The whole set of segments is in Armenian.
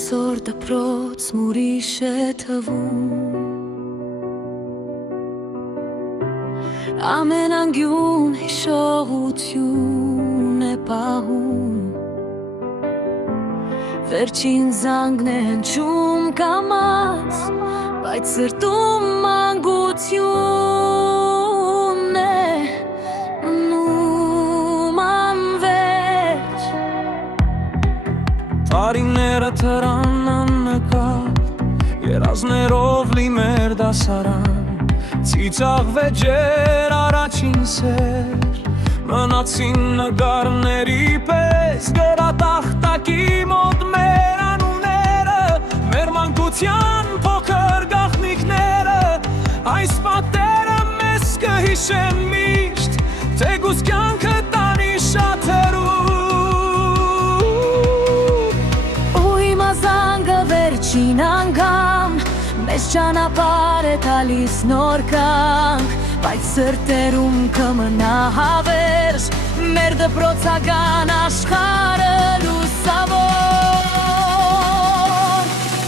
այսօր դպրոց ուրիշ է թվում Ամեն անգյուն հիշողություն է պահում Վերջին զանգն է հնչում կամաց Բայց սրտում մանկություն է մնում անվերջ Տարիները թրան աննկատ Երազներով լի մեր դասարան Ծիծաղ վեջեր առաջին սեր Մնացին նգարների պես Գրատախտակի մոտ մեր անունները Մեր մանկության փոքր գաղտնիքները Այս պատերը մեզ կհիշեն միշտ Թեկուզ կյանքը տանի շատ հեռու Ու հիմա զանգը վերջին անգամ Մեզ ճանապարհ է տալիս նոր կյանք Բայց սրտերում կմնա հավերժ Մեր դպրոցական աշխարհը լուսավոր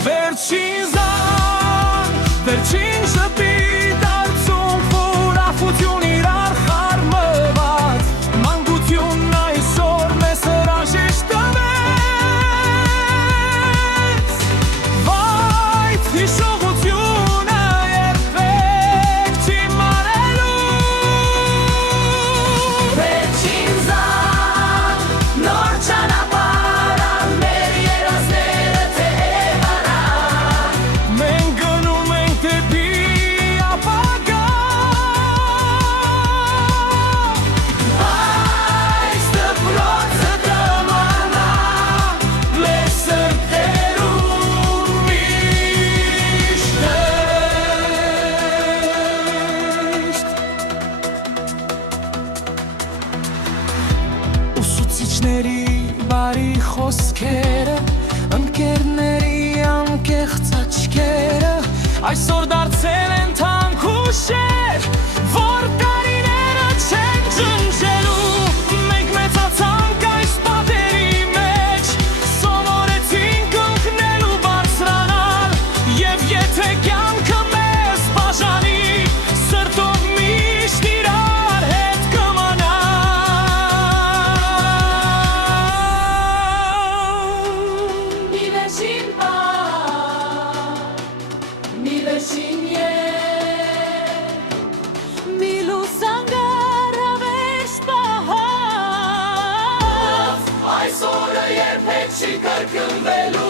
Վերջին զանգ, վերջին շփիտ Արցունք ուրախություն իրար խառնված Մանկությունն այսօր մեզ հրաժեշտ տվեց Վայ, հիշողությունը երբեք չի մարելու Վերջին զանգ, նոր ճանապարհ Մեր երազները թևանան Մենք գնում ենք դեպի ապագա Այս դպրոցը կմնա Մեր սրտերում միշտ Ուսուցիչների բարի խոսքերը Ընկերների անկեղծ աչքերը Այսօր դարձել են թանկ հուշեր Որ տարիները չեն ջնջելու Մենք մեծացանք այս պատերի մեջ Սովորեցինք ընկնել ու բարձրանալ Եվ եթե կյանքը մեզ բաժանի Սրտով միշտ իրար հետ կմնալ Մի վերջին բան, մի վերջին ետ Մի լուսանգար հավերժ պահած Այս օրը երբեք չի կրկնվելու